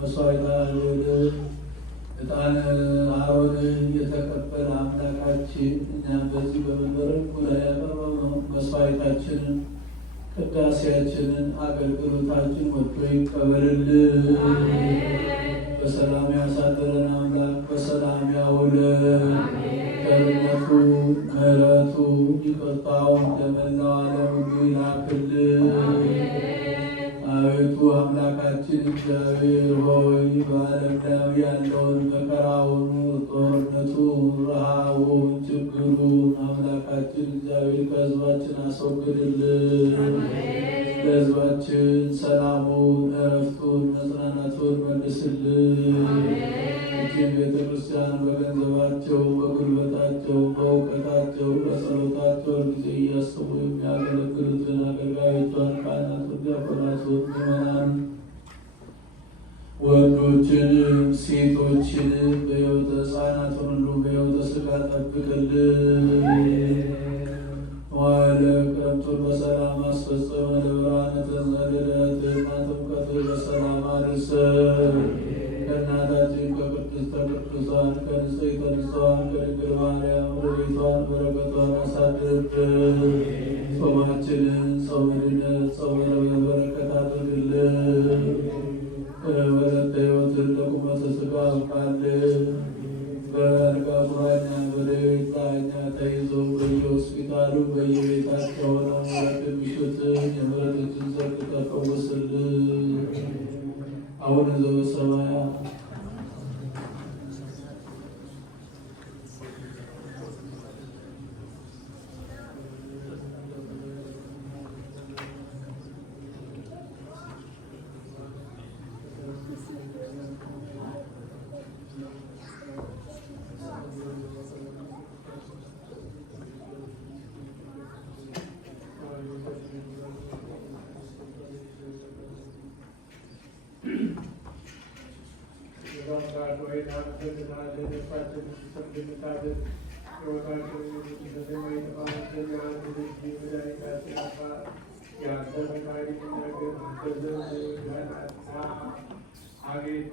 መስዋዕት ዕጣን አሮንን የተቀበለ አምላካችን እኛም በዚህ በመንበረ ላይ ያቀረብነው መስዋዕታችንን ቅዳሴያችንን አገልግሎታችን ወጥቶ ይቀበልልን። በሰላም ያሳደረን አምላክ በሰላም ያውለን። ቸርነቱ ምሕረቱ ይቅርታውን ለመላው ዓለም ሁሉ ይላክልን። አቤቱ አምላካችን እግዚአብሔር ሆይ በዓለም ላይ ያለውን መከራውን፣ ጦርነቱን፣ ረሃቡን፣ ችግሩን አምላካችን እግዚአብሔር ከሕዝባችን አስወግድልን። ለሕዝባችን ሰላሙን፣ እረፍቱን፣ መጽናናቱን መልስልን። ይህችን ቤተክርስቲያን በገንዘባቸው፣ በጉልበታቸው፣ በእውቀታቸው፣ በጸሎታቸው ጊዜ እያሰቡ የሚያገለግሉትን አገልጋዮቿን፣ ካህናቱን፣ ዲያቆናቱን፣ ምዕመናን ወንዶችንም ሴቶችንም በሕይወተ ሕፃናትን ሁሉ በሕይወተ ሥጋ ጠብቅልን። መዋዕለ ክረምቱን በሰላም አስፈጽመ ለብርሃነ ትንሣኤ ጥምቀት በሰላም አድርሰን። ከእናታችን ከቅድስተ ቅዱሳን ከንጽሕተ ንጹሐን ከድንግል ማርያም ረድኤቷን በረከቷን አሳድርብን። ጾማችንን ጾመ ድነት ጾመ በረከት አድርግልን። ወለተ ሕይወትን ለቁመተ ሥጋ አብቃልን። በአልጋ ቁራኛ በደዌ ተይዘው በየሆስፒታሉ በየቤታቸው ሆነው ምሕረት የሚሹትን የምሕረትን ዘርግ ተፈውስልን። አቡነ ዘበሰማያት አቤቱ